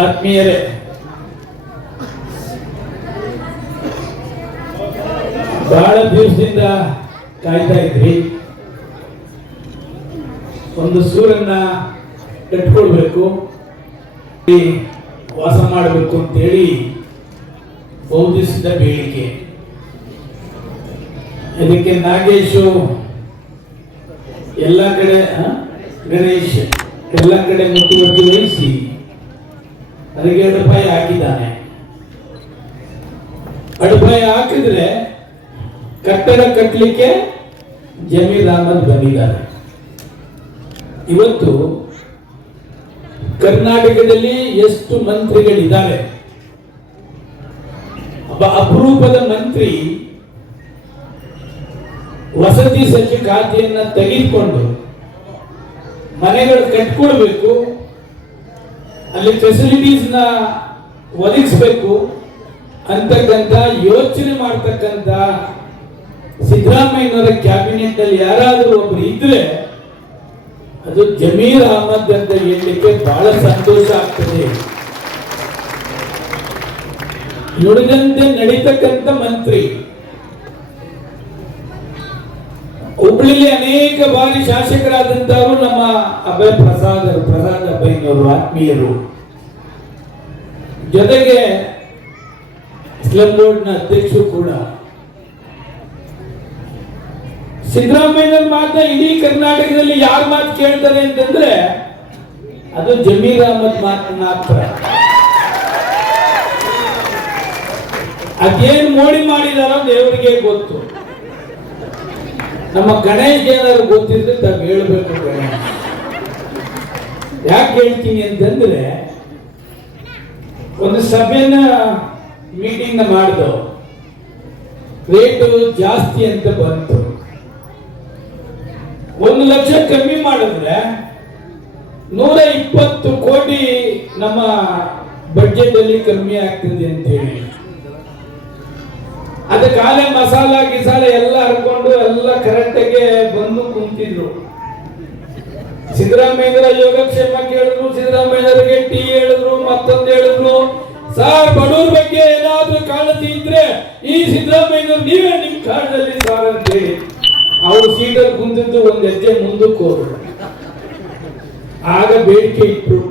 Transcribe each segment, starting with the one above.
ಆತ್ಮೀಯರೇ, ಬಹಳ ದಿವಸದಿಂದ ಕಾಯ್ತಾ ಇದ್ರಿ. ಒಂದು ಸೂರನ್ನ ಕಟ್ಕೊಳ್ಬೇಕು, ವಾಸ ಮಾಡಬೇಕು ಅಂತೇಳಿ ಬಹುದಿವಸದ ಬೇಡಿಕೆ. ಇದಕ್ಕೆ ನಾಗೇಶು ಎಲ್ಲ ಕಡೆ, ಗಣೇಶ್ ಎಲ್ಲ ಕಡೆ ಮುತುವರ್ಜಿ ವಹಿಸಿ ಅದಕ್ಕೆ ಅಡಿಪಾಯ ಹಾಕಿದ್ದಾನೆ. ಅಡಿಪಾಯ ಹಾಕಿದ್ರೆ ಕಟ್ಟಡ ಕಟ್ಟಲಿಕ್ಕೆ ಜಮೀರ್ ಅಹಮದ್ ಬಂದಿದ್ದಾರೆ. ಇವತ್ತು ಕರ್ನಾಟಕದಲ್ಲಿ ಎಷ್ಟು ಮಂತ್ರಿಗಳಿದ್ದಾರೆ, ಒಬ್ಬ ಅಪರೂಪದ ಮಂತ್ರಿ ವಸತಿ ಸಚಿವ ಖಾತೆಯನ್ನ ತೆಗೆದುಕೊಂಡು ಮನೆಗಳು ಕಟ್ಕೊಳ್ಬೇಕು, ಅಲ್ಲಿ ಫೆಸಿಲಿಟೀಸ್ ನ ಒದಗಿಸಬೇಕು ಅಂತಕ್ಕಂಥ ಯೋಚನೆ ಮಾಡ್ತಕ್ಕಂಥ ಸಿದ್ದರಾಮಯ್ಯನವರ ಕ್ಯಾಬಿನೆಟ್ ಅಲ್ಲಿ ಯಾರಾದರೂ ಒಬ್ರು ಇದ್ರೆ ಅದು ಜಮೀರ್ ಅಹಮದ್ ಅಂತ ಹೇಳಲಿಕ್ಕೆ ಬಹಳ ಸಂತೋಷ ಆಗ್ತದೆ. ನುಡಿದಂತೆ ನಡೀತಕ್ಕಂಥ ಮಂತ್ರಿ. ಹುಬ್ಬಳ್ಳಿಯಲ್ಲಿ ಅನೇಕ ಬಾರಿ ಶಾಸಕರಾದಂತವರು ನಮ್ಮ ಪ್ರಸಾದ್ ಅಭಯ್ನವರು ಆತ್ಮೀಯರು, ಜೊತೆಗೆ ಸ್ಲಮ್ ಬೋರ್ಡ್ ನ ಅಧ್ಯಕ್ಷರು ಕೂಡ. ಸಿದ್ದರಾಮಯ್ಯನ ಮಾತ ಇಡೀ ಕರ್ನಾಟಕದಲ್ಲಿ ಯಾರ ಮಾತು ಕೇಳ್ತಾರೆ ಅಂತಂದ್ರೆ ಅದು ಜಮೀರ್ ಅಹಮದ್ ಮಾತು ಮಾತ್ರ. ಅದೇನ್ ಮೋಡಿ ಮಾಡಿದಾರೋ ದೇವರಿಗೆ ಗೊತ್ತು. ನಮ್ಮ ಗಣೇಶ್ ಏನಾದ್ರು ಗೊತ್ತಿದ್ರೆ ತಾವು ಹೇಳ್ಬೇಕು. ಗಣೇಶ್ ಯಾಕೆ ಹೇಳ್ತೀನಿ ಅಂತಂದ್ರೆ, ಒಂದು ಸಭೆನ ಮೀಟಿಂಗ್ ಮಾಡ್ದು, ರೇಟು ಜಾಸ್ತಿ ಅಂತ ಬಂತು. 1 ಲಕ್ಷ ಕಮ್ಮಿ ಮಾಡಿದ್ರೆ 120 ಕೋಟಿ ನಮ್ಮ ಬಡ್ಜೆಟ್ ಅಲ್ಲಿ ಕಮ್ಮಿ ಆಗ್ತದೆ ಅಂತ ಹೇಳಿ ಅದಕ್ಕಾಲೆ ಮಸಾಲ ಗಿಸಾಲ ಎಲ್ಲ ಹರ್ಕೊಂಡು ಎಲ್ಲ ಕರೆಕ್ಟ್ ಆಗಿ ಬಂದು ಕುಂತಿದ್ರು. ಸಿದ್ದರಾಮಯ್ಯರ ಯೋಗಕ್ಷೇಮ ಕೇಳಿದ್ರು, ಸಿದ್ದರಾಮಯ್ಯರಿಗೆ ಟೀ ಹೇಳಿದ್ರು, ಮತ್ತೊಂದು ಹೇಳಿದ್ರು. ಸಾರ್, ಬಡವ್ರ ಬಗ್ಗೆ ಏನಾದ್ರೂ ಕಾಳಜಿ ಇದ್ರೆ ಈ ಸಿದ್ದರಾಮಯ್ಯನವರು ನೀವೇ ನಿಮ್ ಕಾಲದಲ್ಲಿ ಸಾರ್ ಅಂತ ಹೇಳಿ ಅವರು ಸೀಟಲ್ಲಿ ಕುಂತಿದ್ದು ಒಂದ್ ಹೆಜ್ಜೆ ಮುಂದಕ್ಕೆ ಹೋದ್ರು. ಆಗ ಬೇಡಿಕೆ ಇಟ್ರು,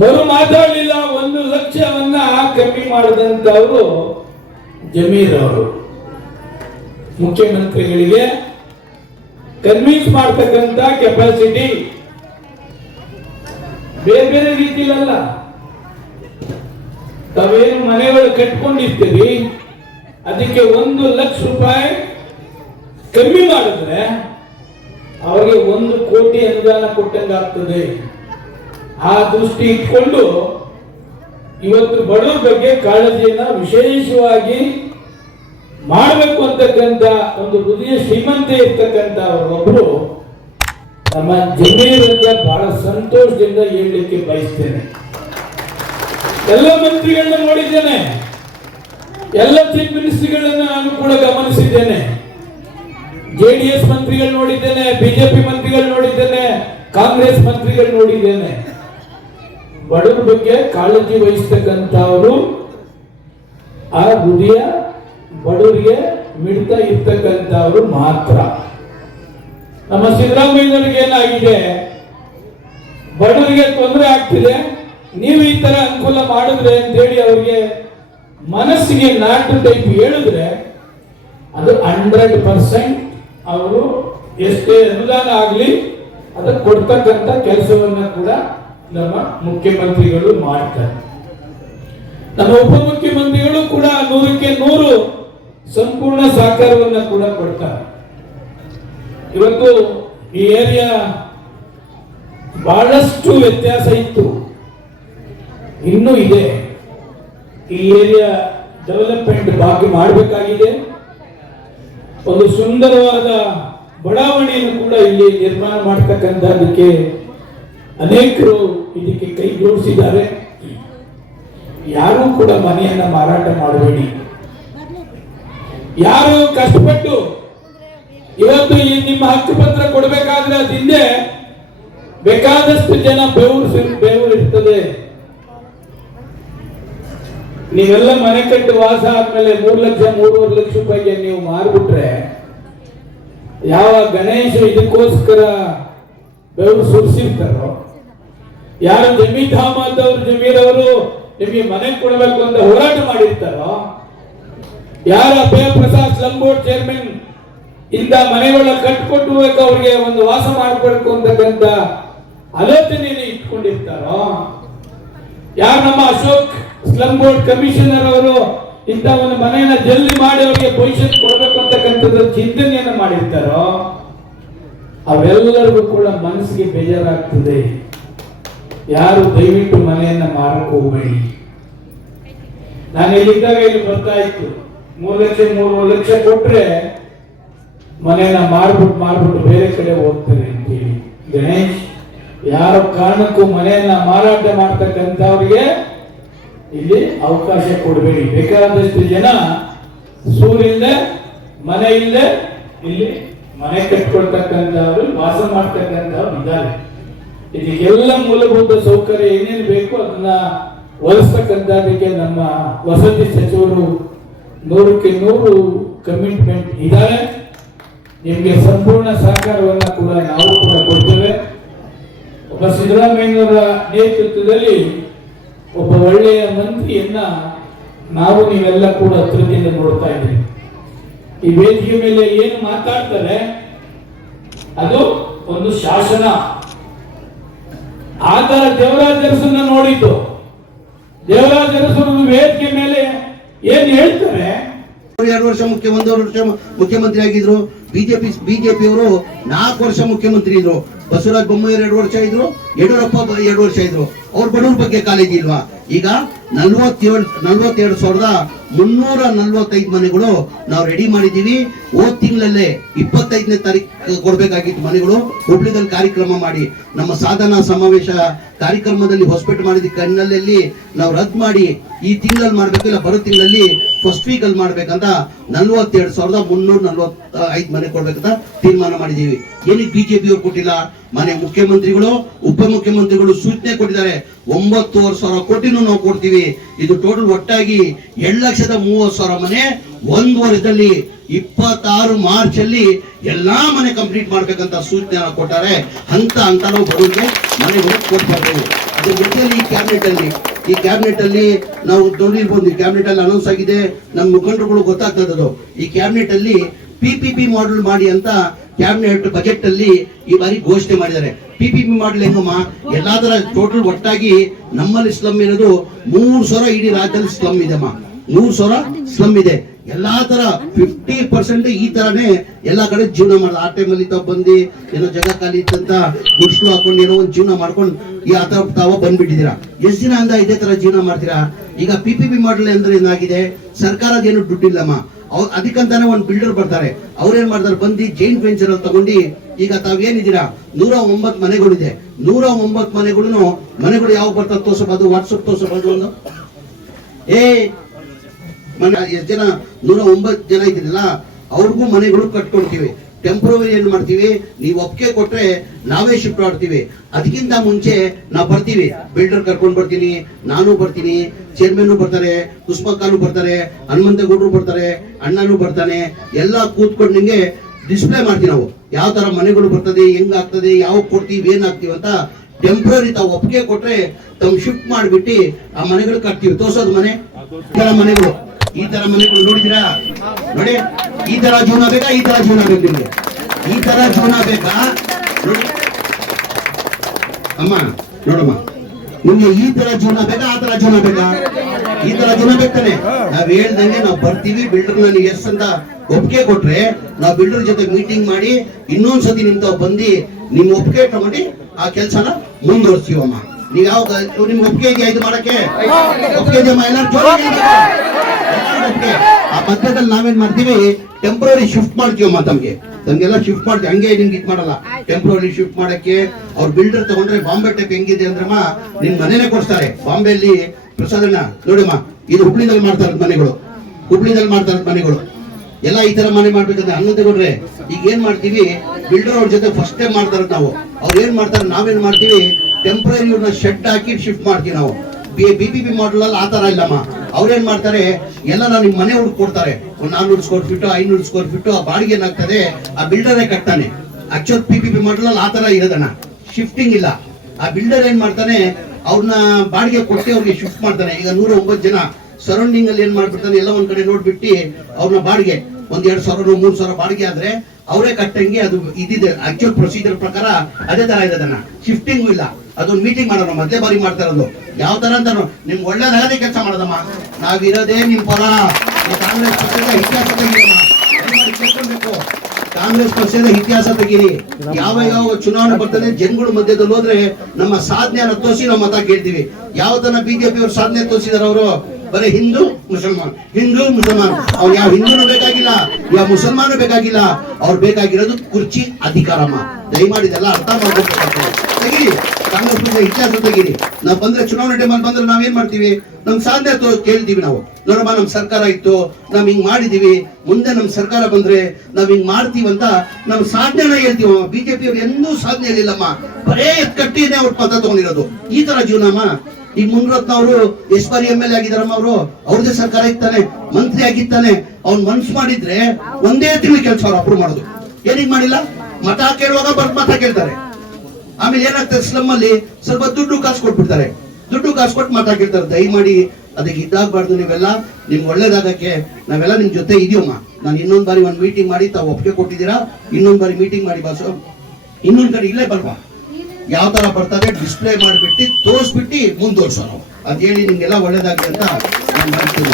ಮರು ಮಾತಾಡಲಿಲ್ಲ. 1 ಲಕ್ಷವನ್ನ ಕಮ್ಮಿ ಮಾಡಿದಂತವರು ಜಮೀರ್ ಅವರು. ಮುಖ್ಯಮಂತ್ರಿಗಳಿಗೆ ಕನ್ವಿನ್ಸ್ ಮಾಡ್ತಕ್ಕಂಥ ಕೆಪಾಸಿಟಿ ಬೇರೆ ಬೇರೆ ರೀತಿಯಲ್ಲ. ತಾವೇನು ಮನೆಗಳು ಕಟ್ಕೊಂಡಿರ್ತೀರಿ ಅದಕ್ಕೆ 1 ಲಕ್ಷ ರೂಪಾಯಿ ಕಮ್ಮಿ ಮಾಡಿದ್ರೆ ಅವರಿಗೆ 1 ಕೋಟಿ ಅನುದಾನ ಕೊಟ್ಟಂಗಾಗ್ತದೆ. ಆ ದೃಷ್ಟಿ ಇಟ್ಕೊಂಡು ಇವತ್ತು ಬಡವರ ಬಗ್ಗೆ ಕಾಳಜಿಯನ್ನ ವಿಶೇಷವಾಗಿ ಮಾಡಬೇಕು ಅಂತಕ್ಕಂಥ ಒಂದು ಹೃದಯ ಶ್ರೀಮಂತ ಇರ್ತಕ್ಕಂಥ ಒಬ್ಬರು ನಮ್ಮ ಜಮೀರ್ ಅಂತ ಬಹಳ ಸಂತೋಷದಿಂದ ಹೇಳಲಿಕ್ಕೆ ಬಯಸ್ತೇನೆ. ಎಲ್ಲ ಮಂತ್ರಿಗಳನ್ನ ನೋಡಿದ್ದೇನೆ, ಎಲ್ಲ ಚೀಫ್ ಮಿನಿಸ್ಟರ್ಗಳನ್ನ ನಾನು ಕೂಡ ಗಮನಿಸಿದ್ದೇನೆ. JDS ಮಂತ್ರಿಗಳು ನೋಡಿದ್ದೇನೆ, ಬಿಜೆಪಿ ಮಂತ್ರಿಗಳು ನೋಡಿದ್ದೇನೆ, ಕಾಂಗ್ರೆಸ್ ಮಂತ್ರಿಗಳು ನೋಡಿದ್ದೇನೆ. ಬಡವರ ಬಗ್ಗೆ ಕಾಳಜಿ ವಹಿಸ್ತಕ್ಕಂಥವರು, ಆ ಹೃದಯ ಬಡವರಿಗೆ ಮಿಡ್ತಾ ಇರ್ತಕ್ಕಂಥವ್ರು ಮಾತ್ರ. ನಮ್ಮ ಸಿದ್ದರಾಮಯ್ಯನವರಿಗೆ ಏನಾಗಿದೆ, ಬಡವರಿಗೆ ತೊಂದರೆ ಆಗ್ತಿದೆ, ನೀವು ಈ ತರ ಅನುಕೂಲ ಮಾಡಿದ್ರೆ ಅಂತೇಳಿ ಅವ್ರಿಗೆ ಮನಸ್ಸಿಗೆ ನಾಟು ಟೈಪ್ ಹೇಳಿದ್ರೆ ಅದು 100% ಅವರು ಎಷ್ಟೇ ಅನುದಾನ ಆಗಲಿ ಅದಕ್ಕೆ ಕೊಡ್ತಕ್ಕಂಥ ಕೆಲಸವನ್ನ ಕೂಡ ನಮ್ಮ ಮುಖ್ಯಮಂತ್ರಿಗಳು ಮಾಡ್ತಾರೆ. ನಮ್ಮ ಉಪಮುಖ್ಯಮಂತ್ರಿಗಳು ಕೂಡ 100ಕ್ಕೆ 100 ಸಂಪೂರ್ಣ ಸಹಕಾರವನ್ನ ಕೂಡ ಕೊಡ್ತಾರೆ. ಇವತ್ತು ಈ ಏರಿಯಾ ಬಹಳಷ್ಟು ವ್ಯತ್ಯಾಸ ಇತ್ತು, ಇನ್ನೂ ಇದೆ. ಈ ಏರಿಯಾ ಡೆವಲಪ್ಮೆಂಟ್ ಬಾಕಿ ಮಾಡಬೇಕಾಗಿದೆ. ಒಂದು ಸುಂದರವಾದ ಬಡಾವಣೆಯನ್ನು ಕೂಡ ಇಲ್ಲಿ ನಿರ್ಮಾಣ ಮಾಡತಕ್ಕಂಥದಕ್ಕೆ ಅನೇಕರು ಇದಕ್ಕೆ ಕೈ ಜೋಡಿಸಿದ್ದಾರೆ. ಯಾರೂ ಕೂಡ ಮನೆಯನ್ನ ಮಾರಾಟ ಮಾಡಬೇಡಿ. ಯಾರು ಕಷ್ಟಪಟ್ಟು ಇವತ್ತು ಈ ನಿಮ್ಮ ಹಕ್ಕು ಪತ್ರ ಕೊಡಬೇಕಾದ್ರೆ ಅದ ಹಿಂದೆ ಬೇಕಾದಷ್ಟು ಜನ ಬೆವರು ಇರ್ತದೆ. ನೀವೆಲ್ಲ ಮನೆ ಕಟ್ಟಿ ವಾಸ ಆದ್ಮೇಲೆ 3 ಲಕ್ಷ 3.5 ಲಕ್ಷ ರೂಪಾಯಿಗೆ ನೀವು ಮಾರ್ಬಿಟ್ರೆ ಯಾವ ಗಣೇಶ ಇದಕ್ಕೋಸ್ಕರ ಬೆವರು ಸುರಿಸಿರ್ತಾರೋ, ಯಾರು ಜಮೀರ್ ಅಹಮದ್ ಅವರು ಜಮೀರ್ ಅವರು ನಿಮಗೆ ಮನೆ ಕೊಡಬೇಕು ಅಂತ ಹೋರಾಟ ಮಾಡಿರ್ತಾರೋ, ಯಾರು ಅಭಯ ಪ್ರಸಾದ್ ಸ್ಲಮ್ ಬೋರ್ಡ್ ಚೇರ್ಮನ್ ಇಂದ ಮನೆಗಳ ಕಟ್ಕೊಟ್ಟು ಅವ್ರಿಗೆ ಒಂದು ವಾಸ ಮಾಡಬೇಕು ಅಂತಕ್ಕಂಥ ಆಲೋಚನೆಯನ್ನು ಇಟ್ಕೊಂಡಿರ್ತಾರೋ, ಯಾರು ನಮ್ಮ ಅಶೋಕ್ ಸ್ಲಮ್ ಬೋರ್ಡ್ ಕಮಿಷನರ್ ಅವರು ಇಂಥ ಒಂದು ಮನೆಯನ್ನ ಜಲ್ದಿ ಮಾಡಿ ಅವರಿಗೆ ಪೊಸಿಷನ್ ಕೊಡಬೇಕು ಅಂತಕ್ಕಂಥದ್ದು ಚಿಂತನೆಯನ್ನು ಮಾಡಿರ್ತಾರೋ, ಅವೆಲ್ಲರಿಗೂ ಕೂಡ ಮನಸ್ಸಿಗೆ ಬೇಜಾರಾಗ್ತದೆ. ಯಾರು ದಯವಿಟ್ಟು ಮನೆಯನ್ನ ಮಾರಕ್ಕೆ ಹೋಗಬೇಡಿ. ನಾನು ಇಲ್ಲಿದ್ದಾಗ ಇಲ್ಲಿ ಬರ್ತಾ ಇತ್ತು, 3 ಲಕ್ಷ ಕೊಟ್ರೆ ಮನೆಯನ್ನ ಮಾರ್ಬಿಟ್ಟು ಬೇರೆ ಕಡೆ ಹೋಗ್ತಾರೆ ಅಂತೇಳಿ. ಗಣೇಶ್, ಯಾರ ಕಾರಣಕ್ಕೂ ಮನೆಯನ್ನ ಮಾರಾಟ ಮಾಡ್ತಕ್ಕಂಥವ್ರಿಗೆ ಇಲ್ಲಿ ಅವಕಾಶ ಕೊಡಬೇಡಿ. ಬೇಕಾದಷ್ಟು ಜನ ಸೂರಿಲ್ಲದೆ ಮನೆ ಇಲ್ಲದೆ ಇಲ್ಲಿ ಮನೆ ಕಟ್ಕೊಳ್ತಕ್ಕಂಥವ್ರು ವಾಸ ಮಾಡ್ತಕ್ಕಂಥವ್ರು ಇದ್ದಾರೆ. ಇದಕ್ಕೆಲ್ಲ ಮೂಲಭೂತ ಸೌಕರ್ಯ ಏನೇನು ಬೇಕು ಅದನ್ನ ಒದಗಿಸ್ತಕ್ಕಂಥದಕ್ಕೆ ನಮ್ಮ ವಸತಿ ಸಚಿವರು 100ಕ್ಕೆ 100 ಕಮಿಟ್ಮೆಂಟ್ ಇದ್ದಾರೆ. ನಿಮಗೆ ಸಂಪೂರ್ಣ ಸಹಕಾರವನ್ನು ಕೂಡ ನಾವು ಕೂಡ ಕೊಡ್ತೇವೆ. ಒಬ್ಬ ಸಿದ್ದರಾಮಯ್ಯನವರ ನೇತೃತ್ವದಲ್ಲಿ ಒಬ್ಬ ಒಳ್ಳೆಯ ಮಂತ್ರಿಯನ್ನ ನಾವು ನೀವೆಲ್ಲ ಕೂಡ ಹತ್ರದಿಂದ ನೋಡ್ತಾ ಇದ್ದೀವಿ. ಈ ವೇದಿಕೆ ಮೇಲೆ ಏನು ಮಾತಾಡ್ತಾರೆ ಅದು ಒಂದು ಶಾಸನ. ಆ ತರ ದೇವರಾಜ ಅರಸನ್ನ ನೋಡಿದ್ದು, ದೇವರಾಜ ಅರಸರು ವೇದಿಕೆ ಮೇಲೆ ಏನ್ ಹೇಳ್ತಾರೆ, 2 ವರ್ಷ ಮುಖ್ಯಮಂತ್ರಿ ಆಗಿದ್ರು. ಬಿಜೆಪಿಯವರು 4 ವರ್ಷ ಮುಖ್ಯಮಂತ್ರಿ ಇದ್ರು. ಬಸವರಾಜ ಬೊಮ್ಮಾಯಿ 2 ವರ್ಷ ಇದ್ರು, ಯಡಿಯೂರಪ್ಪ 2 ವರ್ಷ ಇದ್ರು. ಅವ್ರ ಬಡವ್ರ ಬಗ್ಗೆ ಕಾಳಜಿ ಇಲ್ವಾ? ಈಗ 42,345 ಮನೆಗಳು ನಾವು ರೆಡಿ ಮಾಡಿದ್ದೀವಿ. ಹೋದ ತಿಂಗಳಲ್ಲೇ 25ನೇ ತಾರೀಕು ಕೊಡ್ಬೇಕಾಗಿತ್ತು ಮನೆಗಳು. ಹುಬ್ಳಿದಲ್ಲಿ ಕಾರ್ಯಕ್ರಮ ಮಾಡಿ ನಮ್ಮ ಸಾಧನಾ ಸಮಾವೇಶ ಕಾರ್ಯಕ್ರಮದಲ್ಲಿ ಹೊಸಪೇಟೆ ಮಾಡಿದ ಕಣ್ಣಲ್ಲಿ ನಾವು ರದ್ದು ಮಾಡಿ ಈ ತಿಂಗಳಲ್ಲಿ ಮಾಡ್ಬೇಕು, ಇಲ್ಲ ಬರೋ ತಿಂಗಳಲ್ಲಿ ಫಸ್ಟ್ ವೀಕ್ ಅಲ್ಲಿ ಮಾಡ್ಬೇಕಂತ 42,345 ಮನೆ ಕೊಡ್ಬೇಕಂತ ತೀರ್ಮಾನ ಮಾಡಿದೀವಿ. ಏನಕ್ಕೆ ಬಿಜೆಪಿ ಅವ್ರು ಕೊಟ್ಟಿಲ್ಲ? ಮನೆ ಮುಖ್ಯಮಂತ್ರಿಗಳು ಉಪಮುಖ್ಯಮಂತ್ರಿಗಳು ಸೂಚನೆ ಕೊಟ್ಟಿದ್ದಾರೆ. 9,500 ಕೋಟಿನೂ ನಾವು ಕೊಡ್ತೀವಿ. ಇದು ಟೋಟಲ್ ಒಟ್ಟಾಗಿ 2,30,000 ಮನೆ 1 ವರ್ಷದಲ್ಲಿ 26 ಮಾರ್ಚ್ ಅಲ್ಲಿ ಎಲ್ಲಾ ಮನೆ ಕಂಪ್ಲೀಟ್ ಮಾಡ್ಬೇಕಂತ ಸೂಚನೆ ಕೊಟ್ಟಾರೆ. ಅಂತ ನಾವು ಬಡವರಿಗೆ ಮನೆಗಳು ಕೊಡ್ಬಾರ್ದು. ಅದ್ರ ಜೊತೆಯಲ್ಲಿ ಈ ಕ್ಯಾಬಿನೆಟ್ ಅಲ್ಲಿ ನಾವು ನೋಡಿರ್ಬೋದು. ಈ ಕ್ಯಾಬಿನೆಟ್ ಅಲ್ಲಿ ಅನೌನ್ಸ್ ಆಗಿದೆ, ನಮ್ಮ ಮುಖಂಡರುಗಳು ಗೊತ್ತಾಗ್ತದದು. ಈ ಕ್ಯಾಬಿನೆಟ್ ಅಲ್ಲಿ PPP ಮಾಡೆಲ್ ಮಾಡಿ ಅಂತ ಕ್ಯಾಬಿನೆಟ್ ಬಜೆಟ್ ಅಲ್ಲಿ ಈ ಬಾರಿ ಘೋಷಣೆ ಮಾಡಿದ್ದಾರೆ. PPP ಮಾಡೆಲ್ ಹೆಂಗಮ್ಮ? ಎಲ್ಲಾದರ ಟೋಟಲ್ ಒಟ್ಟಾಗಿ ನಮ್ಮಲ್ಲಿ ಸ್ಲಮ್ ಇರೋದು 3,000 ಇಡೀ ರಾಜ್ಯದಲ್ಲಿ ಸ್ಲಮ್ ಇದೆಮ್ಮ. 3,000 ಸ್ಲಮ್ ಇದೆ. ಎಲ್ಲಾ ತರ 50% ಈ ತರನೇ ಎಲ್ಲಾ ಕಡೆ ಜೀವನ ಮಾಡೋದು. ಆ ಟೈಮಲ್ಲಿ ತಾವು ಬಂದು ಏನೋ ಜಾಗ ಖಾಲಿ ಇತ್ತಂತ ಗುಡ್ಸ್ಲು ಹಾಕೊಂಡು ಏನೋ ಒಂದು ಜೀವನ ಮಾಡ್ಕೊಂಡು ಈ ಆತರ ತಾವ ಬಂದ್ಬಿಟ್ಟಿದ್ದೀರಾ. ಎಷ್ಟು ದಿನ ಅಂದ ಇದೇ ತರ ಜೀವನ ಮಾಡ್ತೀರಾ? ಈಗ PPP ಮಾಡೆಲ್ ಅಂದ್ರೆ ಏನಾಗಿದೆ, ಸರ್ಕಾರದ ಏನು ದುಡ್ಡಿಲ್ಲಮ್ಮ. ಅದಕ್ಕಂತಾನೆ ಒಂದು ಬಿಲ್ಡರ್ ಬರ್ತಾರೆ, ಅವ್ರೇನ್ ಮಾಡ್ತಾರೆ, ಬಂದು ಜೈಂಟ್ ವೆಂಚರ್ ಅಲ್ಲಿ ತಗೊಂಡು ಈಗ ತಾವೇನಿದ್ದೀರಾ 109 ಮನೆಗಳಿದೆ. 109 ಮನೆಗಳು ಯಾವ ಬರ್ತಾರೆ ತೋರ್ಸಬಹುದು, ವಾಟ್ಸಪ್ ತೋರ್ಸಬಹುದು. ಒಂದು ಮನೆ ಎಷ್ಟು ಜನ 109 ಜನ ಇದ್ರಲ್ಲ ಅವ್ರಿಗೂ ಮನೆಗಳು ಕಟ್ಕೊಳ್ತೀವಿ. ಟೆಂಪ್ರವರಿ ಏನ್ ಮಾಡ್ತೀವಿ, ನೀವು ಒಪ್ಪಿಗೆ ಕೊಟ್ರೆ ನಾವೇ ಶಿಫ್ಟ್ ಮಾಡ್ತೀವಿ. ಅದಕ್ಕಿಂತ ಮುಂಚೆ ನಾವು ಬರ್ತೀವಿ, ಬಿಲ್ಡರ್ ಕರ್ಕೊಂಡು ಬರ್ತೀನಿ, ನಾನು ಬರ್ತೀನಿ, ಚೇರ್ಮನ್ ಬರ್ತಾರೆ, ಕುಸ್ಮಕ್ಕಾನು ಬರ್ತಾರೆ, ಹನುಮಂತಗೌಡರು ಬರ್ತಾರೆ, ಅಣ್ಣನು ಬರ್ತಾನೆ. ಎಲ್ಲ ಕೂತ್ಕೊಂಡು ನಿಂಗೆ ಡಿಸ್ಪ್ಲೇ ಮಾಡ್ತೀವಿ ನಾವು ಯಾವ ತರ ಮನೆಗಳು ಬರ್ತದೆ, ಹೆಂಗಾಗ್ತದೆ, ಯಾವ ಕೊಡ್ತೀವಿ, ಏನ್ ಆಗ್ತೀವಿ ಅಂತ. ಟೆಂಪ್ರವರಿ ತಾವು ಒಪ್ಪಿಗೆ ಕೊಟ್ರೆ ತಮ್ಮ ಶಿಫ್ಟ್ ಮಾಡ್ಬಿಟ್ಟು ಆ ಮನೆಗಳು ಕಟ್ತೀವಿ. ತೋರ್ಸೋದು ಮನೆಗಳು ಈ ತರ ಮನೆಗಳು ನೋಡಿದಿರಾ? ನೋಡಿ, ಈ ತರ ಜೀವನ ಬೇಕಾ? ಈ ತರ ಜೀವನ ಬೇಕು ನಿಮ್ಗೆ? ಈ ತರ ಜೀವನ ಬೇಕಾ? ಅಮ್ಮ ನೋಡಮ್ಮ, ನಿಮ್ಗೆ ಈ ತರ ಜೀವನ ಬೇಕಾ? ಆ ತರ ಜೀವನ ಬೇಕಾ? ಈ ತರ ಜೀವನ ಬೇಕಾನೆ. ನಾವ್ ಹೇಳ್ದಂಗೆ ನಾವು ಬರ್ತೀವಿ. ಬಿಲ್ಡರ್ ನನಗೆ ಎಸ್ ಅಂತ ಒಪ್ಪಿಗೆ ಕೊಟ್ರೆ ನಾವು ಬಿಲ್ಡರ್ ಜೊತೆ ಮೀಟಿಂಗ್ ಮಾಡಿ ಇನ್ನೊಂದ್ಸತಿ ನಿಮ್ತಾವ್ ಬಂದು ನಿಮ್ ಒಪ್ಪಿಗೆ ತಗೊಂಡು ಆ ಕೆಲ್ಸನ ಮುಂದುವರ್ಸ್ತೀವಮ್ಮ. ನೀವ್ ಯಾವ ನಿಮ್ಗೆ ಒಪ್ಪಿಗೆ ಇದೆಯಾ ಇದು ಮಾಡಕ್ಕೆ? ಒಪ್ಪಿಗೆ ಇದೆಯಮ್ಮ? ಎಲ್ಲರೂ ಜೋರಾಗಿ ಆ ಮಧ್ಯದಲ್ಲಿ ನಾವೇನ್ ಮಾಡ್ತೀವಿ, ಟೆಂಪ್ರವರಿ ಶಿಫ್ಟ್ ಮಾಡ್ತೀವಮ್ಮ. ತಮ್ಗೆಲ್ಲ ಶಿಫ್ಟ್ ಮಾಡ್ತೀವಿ, ಹಂಗೆ ನಿಮ್ಗೆ ಇದು ಮಾಡಲ್ಲ. ಟೆಂಪ್ರವರಿ ಶಿಫ್ಟ್ ಮಾಡಕ್ಕೆ ಅವ್ರ ಬಿಲ್ಡರ್ ತಗೊಂಡ್ರೆ ಬಾಂಬೆ ಟೈಪ್ ಹೆಂಗಿದೆ ಅಂದ್ರಮ್ಮ, ನಿಮ್ ಮನೆನೇ ಕೊಡ್ತಾರೆ. ಬಾಂಬೆಯಲ್ಲಿ ಪ್ರಸಾದನ ನೋಡಿಮ್ಮ, ಇದು ಹುಬ್ಳಿದಲ್ಲಿ ಮಾಡ್ತಾರ ಮನೆಗಳು. ಎಲ್ಲ ಈ ತರ ಮನೆ ಮಾಡ್ಬೇಕಂದ್ರೆ ಹನ್ನೊಂದು ಈಗ ಏನ್ ಮಾಡ್ತೀವಿ, ಬಿಲ್ಡರ್ ಅವ್ರ ಜೊತೆ ಫಸ್ಟ್ ಟೈಮ್ ಮಾಡ್ತಾರೆ ನಾವು. ಅವ್ರು ಏನ್ ಮಾಡ್ತಾರೆ, ನಾವೇನ್ ಮಾಡ್ತೀವಿ, ಟೆಂಪ್ರರಿ ಇವ್ರನ್ನ ಶೆಡ್ ಹಾಕಿ ಶಿಫ್ಟ್ ಮಾಡ್ತೀವಿ ನಾವು. BPP ಮಾಡಲ್ ಅಲ್ಲಿ ಆತರ ಇಲ್ಲಮ್ಮ. ಅವ್ರೇನ್ ಮಾಡ್ತಾರೆ, ಎಲ್ಲ ನಿಮ್ ಮನೆ ಹುಡುಕ್ ಕೊಡ್ತಾರೆ. ಒಂದು 400 ಸ್ಕ್ವೇರ್ ಫೀಟ್ 500 ಸ್ಕ್ವೇರ್ ಫೀಟ್ ಆ ಬಾಡಿಗೆ ಏನಾಗ್ತದೆ, ಆ ಬಿಲ್ಡರೇ ಕಟ್ತಾನೆ. ಆಕ್ಚುಲ್ PPP ಮಾಡಲ್ ಅಲ್ಲಿ ಆತರ ಇರೋದಣ್ಣ, ಶಿಫ್ಟಿಂಗ್ ಇಲ್ಲ. ಆ ಬಿಲ್ಡರ್ ಏನ್ ಮಾಡ್ತಾನೆ, ಅವ್ರನ್ನ ಬಾಡಿಗೆ ಕೊಟ್ಟು ಅವ್ರಿಗೆ ಶಿಫ್ಟ್ ಮಾಡ್ತಾನೆ. ಈಗ 109 ಜನ ಸರೌಂಡಿಂಗ್ ಅಲ್ಲಿ ಏನ್ ಮಾಡ್ಬಿಡ್ತಾನೆ, ಎಲ್ಲ ಒಂದ್ ಕಡೆ ನೋಡ್ಬಿಟ್ಟು ಅವ್ರನ್ನ ಬಾಡಿಗೆ 1,000 3,000 ಬಾಡಿಗೆ ಆದ್ರೆ ಅವರೇ ಕಟ್ಟಂಗೆ ಅದು ಇದಿದೆ. ಆಕ್ಚುಲ್ ಪ್ರೊಸೀಜರ್ ಪ್ರಕಾರ ಅದೇ ತರ ಇರೋದನ್ನ, ಶಿಫ್ಟಿಂಗು ಇಲ್ಲ. ಅದೊಂದು ಮೀಟಿಂಗ್ ಮಾಡೋಣ, ಮೊದಲೇ ಬಾರಿ ಮಾಡ್ತಾ ಇರೋದು. ಯಾವ ತರ ಅಂತ ನಿಮ್ಗೆ ಒಳ್ಳೇದಾಗದೆ ಕೆಲಸ ಮಾಡೋದಮ್ಮ. ನಾವಿರೋದೇ ನಿಮ್ ಪರ. ಕಾಂಗ್ರೆಸ್ ಪಕ್ಷದ ಇತಿಹಾಸ ತೆಗೀರಮ್ಮ, ಕೇಳ್ಕೊಳ್ಬೇಕು. ಕಾಂಗ್ರೆಸ್ ಪಕ್ಷದ ಇತಿಹಾಸ ತೆಗೀರಿ. ಯಾವ ಚುನಾವಣೆ ಬರ್ತದೆ, ಜನಗಳ ಮಧ್ಯದಲ್ಲಿ ಹೋದ್ರೆ ನಮ್ಮ ಸಾಧನೆಯನ್ನು ತೋರಿಸಿ ನಾವು ಮತ ಕೇಳ್ತೀವಿ. ಯಾವ ತರ ಬಿಜೆಪಿ ಅವ್ರ ಸಾಧನೆ ತೋರಿಸಿದಾರೆ ಅವರು, ಬರೀ ಹಿಂದೂ ಮುಸಲ್ಮಾನ್ ಅವ್ರು ಯಾವ ಹಿಂದೂನು ಬೇಕಾಗಿಲ್ಲ, ಯಾವ ಮುಸಲ್ಮಾನು ಬೇಕಾಗಿಲ್ಲ. ಅವ್ರು ಬೇಕಾಗಿರೋದು ಕುರ್ಚಿ, ಅಧಿಕಾರಮ್ಮ. ದಯಮಾಡಿ ಇದೆಲ್ಲ ಅರ್ಥ ಮಾಡ್ಬೇಕು. ತೆಗೀರಿ, ಕಾಂಗ್ರೆಸ್ ಪಕ್ಷದ ಇತಿಹಾಸ ತೆಗೀರಿ. ನಾವು ಬಂದ್ರೆ ಚುನಾವಣೆ ಟೈಮಲ್ಲಿ ಬಂದ್ರೆ ನಾವೇನ್ ಮಾಡ್ತೀವಿ, ನಮ್ ಸಾಧನೆ ಕೇಳ್ತೀವಿ ನಾವು. ನೋಡಮ್ಮ, ನಮ್ ಸರ್ಕಾರ ಇತ್ತು, ನಾವ್ ಹಿಂಗ್ ಮಾಡಿದೀವಿ, ಮುಂದೆ ನಮ್ ಸರ್ಕಾರ ಬಂದ್ರೆ ನಾವ್ ಹಿಂಗ್ ಮಾಡ್ತೀವಿ ಅಂತ ನಮ್ ಸಾಧನೆನ ಹೇಳ್ತೀವ. ಬಿಜೆಪಿ ಅವ್ರು ಎಂದೂ ಸಾಧನೆ ಹೇಳಿಲ್ಲಮ್ಮ, ಬರೇ ಕಟ್ಟಿನೇ ಅವ್ರ ಪದ ತಗೊಂಡಿರೋದು. ಈ ತರ ಜೀವನಮ್ಮ. ಈಗ ಮುನ್ರತ್ನ ಅವರು ಎಷ್ಟು ಬಾರಿ MLA ಆಗಿದಾರಮ್ಮ, ಅವರು ಅವ್ರದೇ ಸರ್ಕಾರ ಇತ್ತಾನೆ, ಮಂತ್ರಿ ಆಗಿತ್ತಾನೆ. ಅವ್ನ್ ಮನ್ಸು ಮಾಡಿದ್ರೆ ಒಂದೇ ತಿಂಗಳು ಕೆಲಸ ಅವ್ರು ಅಪ್ರೂವ್ ಮಾಡೋದು. ಏನಿಗ್ ಮಾಡಿಲ್ಲ, ಮತ ಕೇಳುವಾಗ ಮತ ಕೇಳ್ತಾರೆ. ಆಮೇಲೆ ಏನಾಗ್ತದೆ, ಸ್ಲಮ್ ಅಲ್ಲಿ ಸ್ವಲ್ಪ ದುಡ್ಡು ಕಾಸು ಕೊಟ್ಬಿಡ್ತಾರೆ. ದುಡ್ಡು ಕಾಸು ಕೊಟ್ಟು ಮತ ಕೇಳ್ತಾರೆ. ದಯಮಾಡಿ ಅದಕ್ಕೆ ಇದಾಗಬಾರ್ದು. ನೀವೆಲ್ಲ ನಿಮ್ಗೆ ಒಳ್ಳೇದಾಗಕ್ಕೆ ನಾವೆಲ್ಲ ನಿಮ್ ಜೊತೆ ಇದೀವಮ್ಮ. ನಾನು ಇನ್ನೊಂದ್ ಬಾರಿ ಒಂದ್ ಮೀಟಿಂಗ್ ಮಾಡಿ ತಾವು ಒಪ್ಪಿಗೆ ಕೊಟ್ಟಿದ್ದೀರಾ, ಇನ್ನೊಂದ್ ಬಾರಿ ಮೀಟಿಂಗ್ ಮಾಡಿ ಬಾಸು. ಇನ್ನೊಂದ್ ಕಡೆ ಇಲ್ಲೇ ಬರ್ಬಾ, ಯಾವ ತರ ಬರ್ತದೆ ಡಿಸ್ಪ್ಲೇ ಮಾಡಿಬಿಟ್ಟು ತೋರಿಸ್ಬಿಟ್ಟು ಮುಂದುವರ್ಸೋಣ. ಅದ್ ಹೇಳಿ ನಿಮ್ಗೆಲ್ಲ ಒಳ್ಳೇದಾಗ್ಲಿ ಅಂತ ನಾನು ಮಾಡ್ತೀನಿ.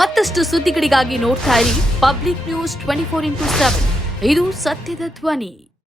ಮತ್ತಷ್ಟು ಸುದ್ದಿಗಳಿಗಾಗಿ ನೋಡ್ತಾ ಇರಿ ಪಬ್ಲಿಕ್ ನ್ಯೂಸ್ 24x7. ಇದು ಸತ್ಯದ ಧ್ವನಿ.